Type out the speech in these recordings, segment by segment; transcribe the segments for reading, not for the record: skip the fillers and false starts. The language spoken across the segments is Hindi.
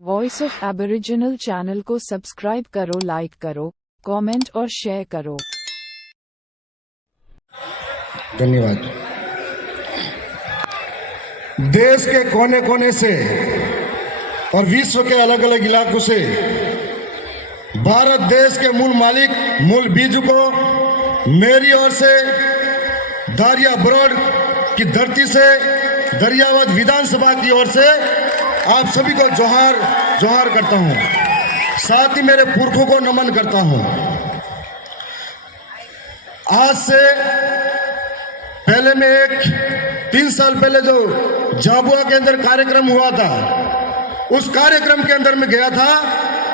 वॉइस ऑफ एबोरिजिनल चैनल को सब्सक्राइब करो, लाइक करो, कमेंट और शेयर करो। धन्यवाद। देश के कोने कोने से और विश्व के अलग अलग इलाकों से भारत देश के मूल मालिक, मूल बीज को मेरी ओर से दारिया ब्रॉड की धरती से दरियावद विधानसभा की ओर से आप सभी को जोहार जोहार करता हूं। साथ ही मेरे पुरखों को नमन करता हूं। आज से पहले में 3 साल पहले जो झाबुआ के अंदर कार्यक्रम हुआ था, उस कार्यक्रम के अंदर में गया था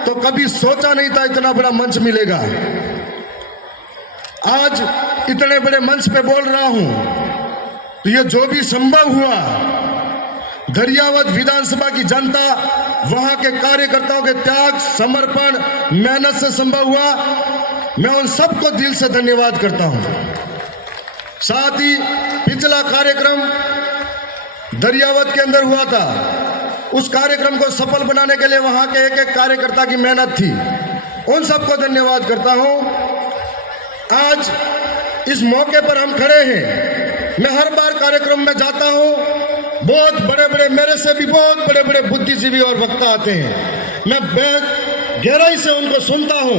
तो कभी सोचा नहीं था इतना बड़ा मंच मिलेगा। आज इतने बड़े मंच पे बोल रहा हूं तो ये जो भी संभव हुआ, दरियावद विधानसभा की जनता, वहां के कार्यकर्ताओं के त्याग, समर्पण, मेहनत से संभव हुआ। मैं उन सबको दिल से धन्यवाद करता हूं। साथ ही पिछला कार्यक्रम दरियावद के अंदर हुआ था, उस कार्यक्रम को सफल बनाने के लिए वहां के एक एक कार्यकर्ता की मेहनत थी। उन सबको धन्यवाद करता हूं। आज इस मौके पर हम खड़े हैं। मैं हर बार कार्यक्रम में जाता हूं, बहुत बड़े बड़े, मेरे से भी बहुत बड़े बड़े बुद्धिजीवी और वक्ता आते हैं। मैं गहराई से उनको सुनता हूं,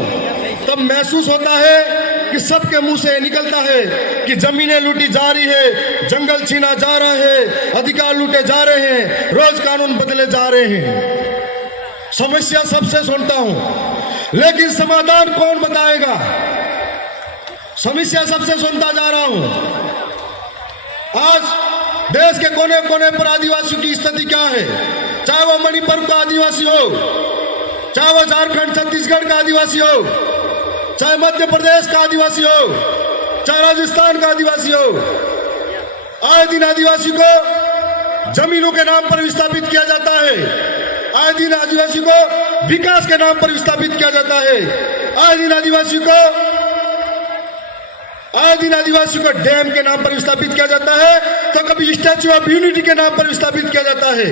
तब महसूस होता है कि सबके मुंह से निकलता है कि जमीनें लूटी जा रही है, जंगल छीना जा रहा है, अधिकार लूटे जा रहे हैं, रोज कानून बदले जा रहे हैं। समस्या सबसे सुनता हूं, लेकिन समाधान कौन बताएगा? समस्या सबसे सुनता जा रहा हूं। आज देश के कोने कोने पर आदिवासियों की स्थिति क्या है? चाहे वो मणिपुर का आदिवासी हो, चाहे वो झारखंड छत्तीसगढ़ का आदिवासी हो, चाहे मध्य प्रदेश का आदिवासी हो, चाहे राजस्थान का आदिवासी हो, आए दिन आदिवासी को जमीनों के नाम पर विस्थापित किया जाता है। आए दिन आदिवासी को विकास के नाम पर विस्थापित किया जाता है। आए दिन आदिवासी को डैम के नाम पर विस्थापित किया जाता है, तो कभी स्टैच्यू ऑफ यूनिटी के नाम पर विस्थापित किया जाता है।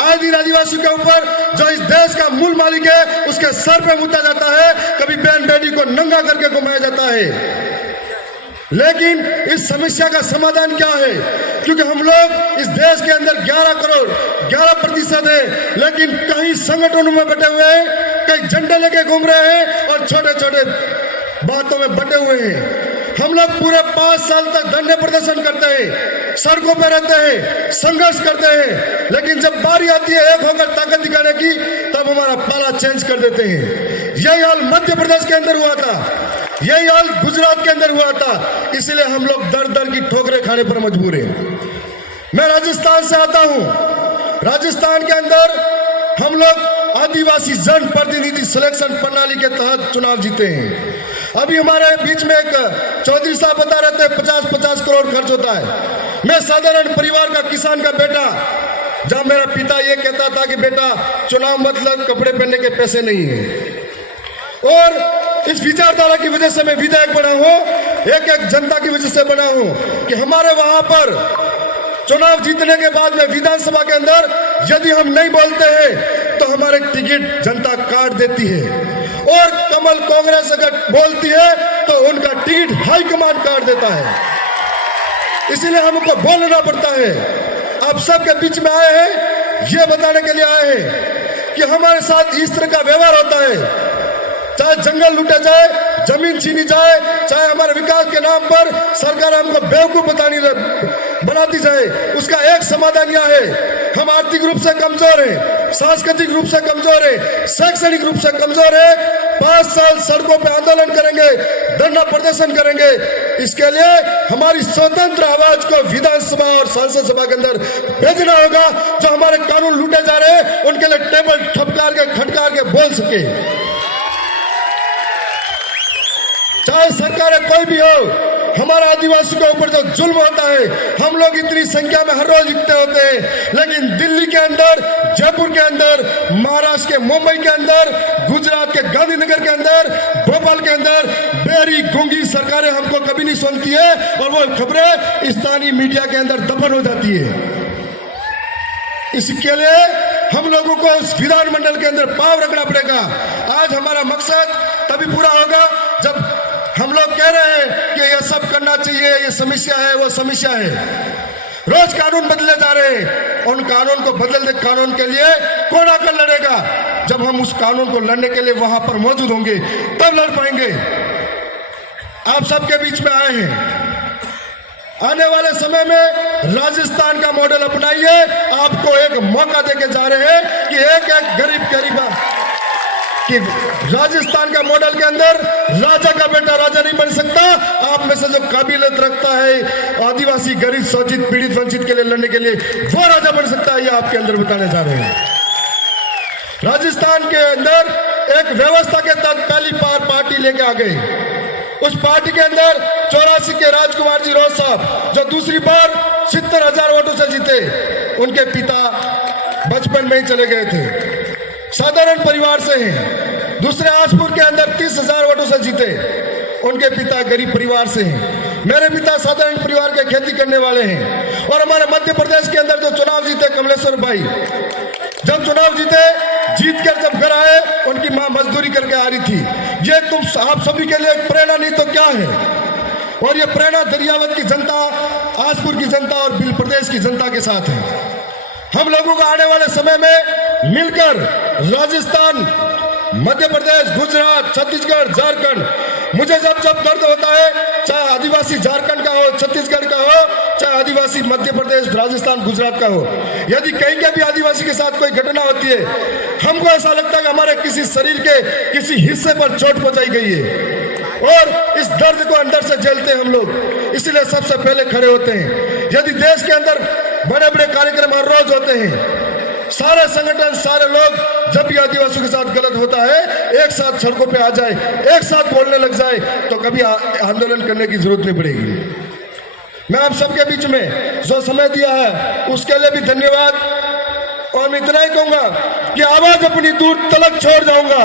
आए दिन आदिवासी के ऊपर जो इस देश का मूल मालिक है, उसके सर पे मुद्दा जाता है, कभी बहन बेटी को नंगा करके घुमाया जाता है। लेकिन इस समस्या का समाधान क्या है? क्योंकि हम लोग इस देश के अंदर 11 करोड़ 11% है, लेकिन कहीं संगठनों में बटे हुए हैं, कहीं झंडे लेके घूम रहे हैं और छोटे छोटे बातों में बटे हुए हैं। हम लोग पूरे 5 साल तक धरने प्रदर्शन करते हैं, सड़कों पर रहते हैं, संघर्ष करते हैं, लेकिन जब बारी आती है एक होकर ताकत दिखाने की, तब हमारा पाला चेंज कर देते हैं। यही हाल मध्य प्रदेश के अंदर हुआ था, यही हाल गुजरात के अंदर हुआ था। इसलिए हम लोग दर दर की ठोकरें खाने पर मजबूर हैं। मैं राजस्थान से आता हूं। राजस्थान के अंदर हम लोग आदिवासी जन प्रतिनिधि सिलेक्शन प्रणाली के तहत चुनाव जीते हैं। अभी हमारे बीच में एक चौधरी साहब बता रहे थे 50-50 करोड़ खर्च होता है। मैं साधारण परिवार का किसान का बेटा, जब मेरा पिता ये कहता था कि बेटा चुनाव मतलब कपड़े पहनने के पैसे नहीं है, और इस विचारधारा की वजह से मैं विधायक बना हूं, एक एक जनता की वजह से बना हूं कि हमारे वहां पर चुनाव जीतने के बाद में विधानसभा के अंदर यदि हम नहीं बोलते हैं तो हमारे टिकट जनता काट देती है, और कमल कांग्रेस अगर बोलती है तो उनका टिकट हाईकमान काट देता है। इसलिए हमको बोलना पड़ता है। आप सबके बीच में आए हैं, ये बताने के लिए आए हैं कि हमारे साथ इस तरह का व्यवहार होता है, चाहे जंगल लूटे जाए, जमीन छीनी जाए, चाहे हमारे विकास के नाम पर सरकार हमको बेवकूफ बनाती जाए, उसका एक समाधान यह है, हम आर्थिक रूप से कमजोर हैं, सांस्कृतिक रूप से कमजोर है, शैक्षणिक रूप से कमजोर है। 5 साल सड़कों पे आंदोलन करेंगे, धरना प्रदर्शन करेंगे। इसके लिए हमारी स्वतंत्र आवाज को विधानसभा और संसद सभा के अंदर भेजना होगा। जो हमारे कानून लूटे जा रहे हैं, उनके लिए टेबल ठपकार के खटकार के बोल सके। चाहे सरकार कोई भी हो, हमारा आदिवासी के ऊपर जो जुल्म होता है, हम लोग इतनी संख्या में हर रोज इकट्ठे होते हैं, लेकिन दिल्ली के अंदर, जयपुर के अंदर, महाराष्ट्र के मुंबई के अंदर, गुजरात के गांधीनगर के अंदर, भोपाल के अंदर बेरी गूंगी सरकारें हमको कभी नहीं सुनती है, और वो खबरें स्थानीय मीडिया के अंदर दफन हो जाती है। इसके लिए हम लोगों को उस विधानमंडल के अंदर पाव रखना पड़ेगा। आज हमारा मकसद तभी पूरा होगा जब हम लोग कह रहे हैं कि ये सब करना चाहिए, ये समस्या है, वो समस्या है। रोज कानून बदले जा रहे हैं, उन कानून को बदलने कानून के लिए कौन आकर लड़ेगा? जब हम उस कानून को लड़ने के लिए वहां पर मौजूद होंगे तब लड़ पाएंगे। आप सबके बीच में आए हैं, आने वाले समय में राजस्थान का मॉडल अपनाइए। आपको एक मौका देके जा रहे हैं कि एक गरीब कि राजस्थान का मॉडल के अंदर राजा का बेटा राजा नहीं बन सकता। आप में से जो काबिलियत रखता है आदिवासी, गरीब, शोषित, पीड़ित, वंचित के लिए लड़ने के लिए, वो राजा बन सकता है। ये आपके अंदर बताने जा रहे हैं। राजस्थान के अंदर एक व्यवस्था के तहत पहली बार पार्टी लेके आ गए। उस पार्टी के अंदर 84 के राजकुमार जी रोज साहब जो दूसरी बार 70,000 वोटों से जीते, उनके पिता बचपन में ही चले गए थे, साधारण परिवार से हैं। दूसरे आसपुर के अंदर 30,000 वोटों से जीते, उनके पिता गरीब परिवार से हैं। मेरे पिता साधारण परिवार के खेती करने वाले हैं। और हमारे मध्य प्रदेश के अंदर जो चुनाव जीते कमलेश्वर भाई, जब चुनाव जीते, जीत कर जब घर आए, उनकी मां मजदूरी करके आ रही थी। ये तुम आप सभी के लिए प्रेरणा नहीं तो क्या है? और ये प्रेरणा दरियावत की जनता, आसपुर की जनता और बिल प्रदेश की जनता के साथ है। हम लोगों को आने वाले समय में मिलकर राजस्थान, मध्य प्रदेश, गुजरात, छत्तीसगढ़, झारखंड, मुझे जब जब दर्द होता है, चाहे आदिवासी झारखंड का हो, छत्तीसगढ़ का हो, चाहे आदिवासी मध्य प्रदेश, राजस्थान, गुजरात का हो, यदि कहीं के भी आदिवासी के साथ कोई घटना होती है, हमको ऐसा लगता है कि हमारे किसी शरीर के किसी हिस्से पर चोट पहुंचाई गई है और इस दर्द को अंदर से झेलते हैं हम लोग। इसलिए सबसे पहले खड़े होते हैं। यदि देश के अंदर बड़े बड़े कार्यक्रम हर रोज होते हैं, सारे संगठन, सारे लोग जब भी आदिवासियों के साथ गलत होता है एक साथ सड़कों पे आ जाए, एक साथ बोलने लग जाए, तो कभी आंदोलन करने की जरूरत नहीं पड़ेगी। मैं आप सबके बीच में जो समय दिया है उसके लिए भी धन्यवाद। और मैं इतना ही कहूंगा कि आवाज अपनी दूर तलक छोड़ जाऊंगा,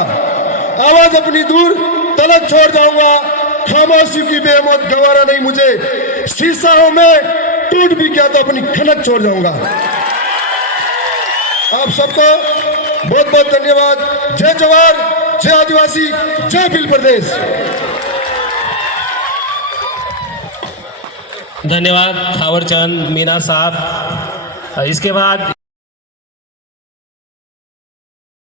आवाज अपनी दूर तलक छोड़ जाऊंगा। खामोशी की बेमौत गंवारा नहीं मुझे, शीशा हूं मैं, टूट भी गया तो अपनी खनक छोड़ जाऊंगा। आप सबको बहुत बहुत धन्यवाद। जय जवान, जय आदिवासी, जय बिल प्रदेश। धन्यवाद थावरचंद मीना साहब। इसके बाद